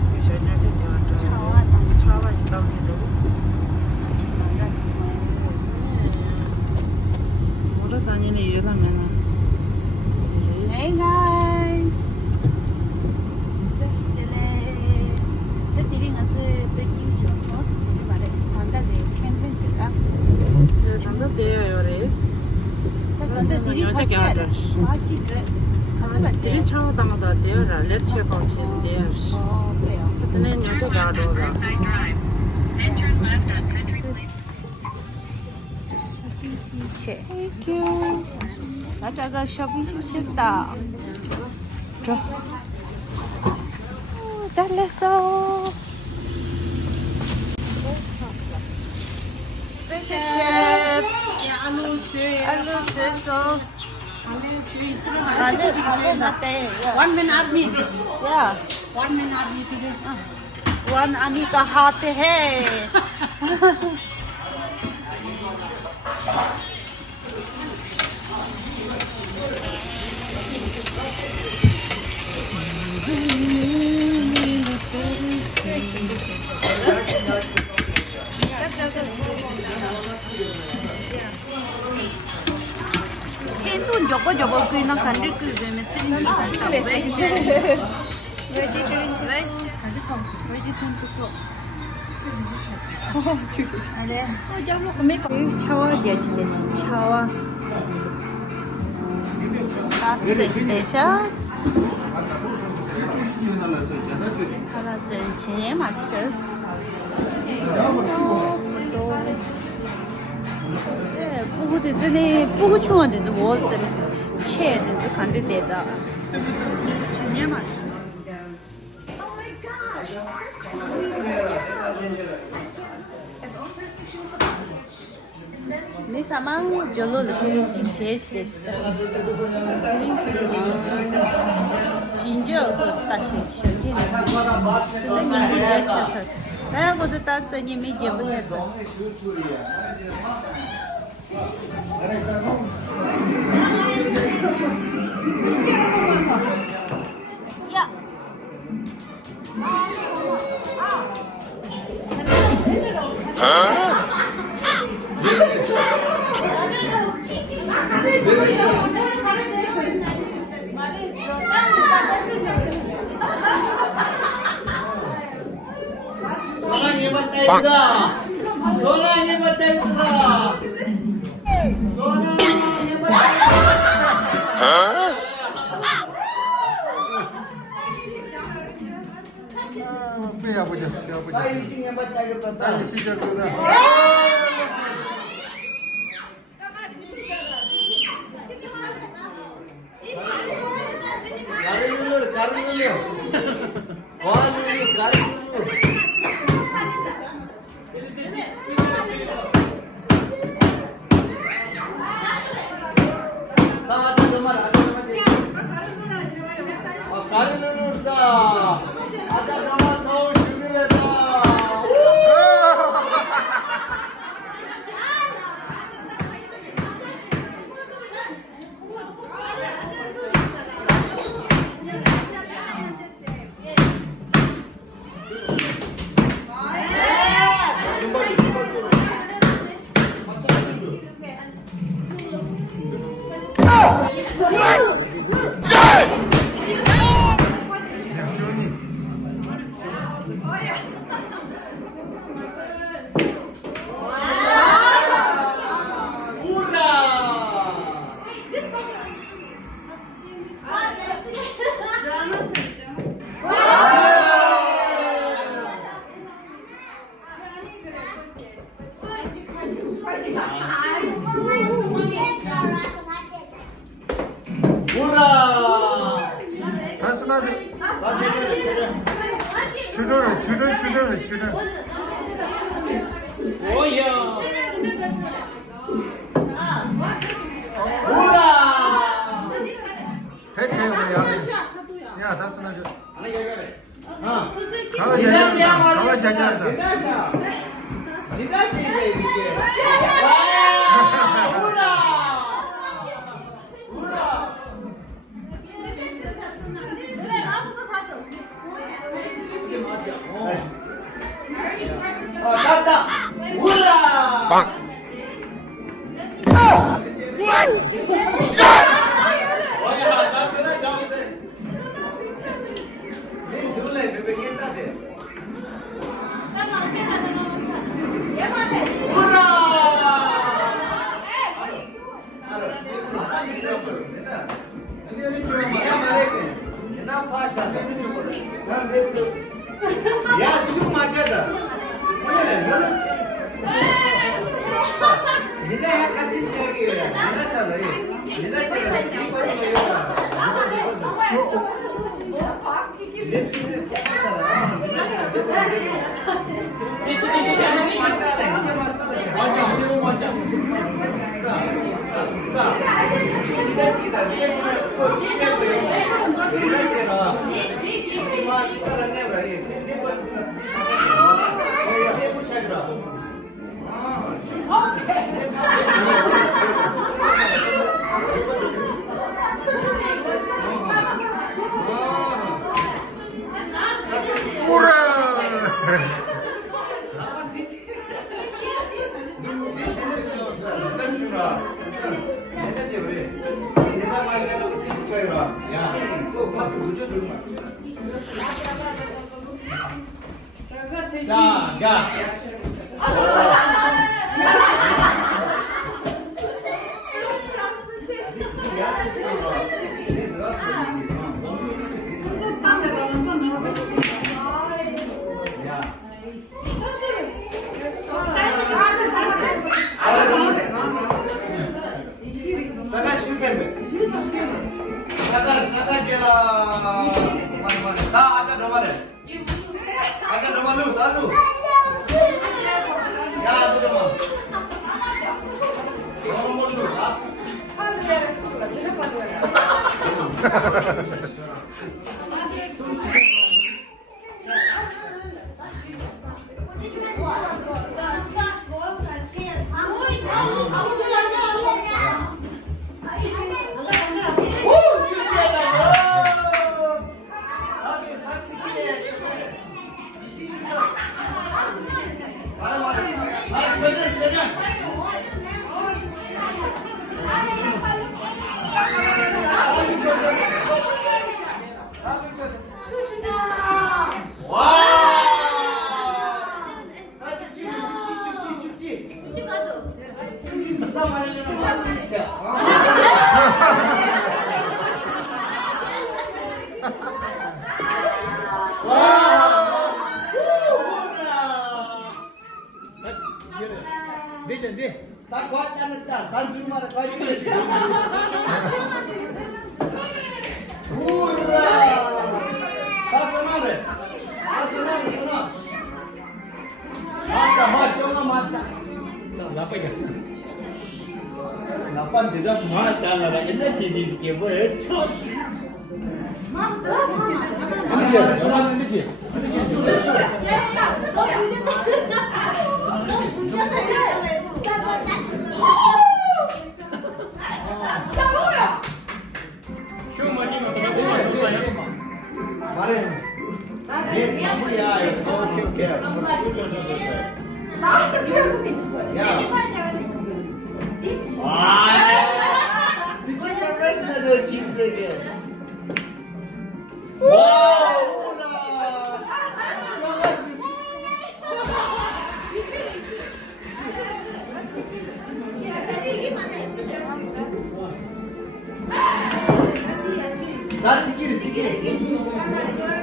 köşelerce diyoruz. Çağla İstanbul'dayız. Buradan yine yiyorlar beni. Hey guys. Jadi nanti baking shows jadi mana anda deh camping kita. Burada diyoruz. Anda diri kaçı ada? Kaçı dre? Kaçı bende? Diri çağlama da diyorlar. Letçe kalçın diyor. Oh, okay. Kadının yasa gağırıyorlar. Thank you. 나다가 쇼핑 했다. 저. 달랬어. 스페셜 셰프. 알로 됐어. 나는 나때. One man army. 야, One man army today. 원 아미가 핫해. 텐돈 저거 그나 간들 그 되면 텐돈 간다. 차와 제치데스 차와 다스데시데시스 하나들 진짜 맛있었어. 부부들 전에 부부 좋아하는데 뭐 때문에 채는 간들 때다. 진짜 맛있어. 내 사망 절로를 보이지 제시됐어. 진짜 그 다시 쇼기는. 근데 니들 잘 찾았어. 내가 그것도 따서 님이 제보했어. 야. 소랑이 맞다이다. 소랑이 맞다이다. 소랑이 맞다이다. 배 아버졌어, 아버졌어. 딸이 맞다이다. 딸이 시작하다. 가르르 가르르. 와르르 가르르. 주는. 오야. 대패 야, 다스 나줘. 강아지 강아지 강아지 하자. 니가 제일 이렇게. Oya, dasına camse. Ne durlay bebe gitna de. Ura! Alo. Ne paşa ne biliyor bunu? Ya şu makada. Nida ya kaçın çekiyor ya. Nida çalıyor. Nida çalıyor. 자, 가. Sana şu gelme. Kadar jela. Mana. Da aja domare. Aja domalu, talu. Ya aja domar. Domar lu, ha. Tak kuat kan tan suruh marah kau itu. Hurra! Asana be. Asana. Mata. Apa ya? Lapan tidak mana cara lah. Ini jadi ke boleh cot. Mare. Dia ya. Okey. Ya. Sikit professional cinta dia. Wow. Sikit.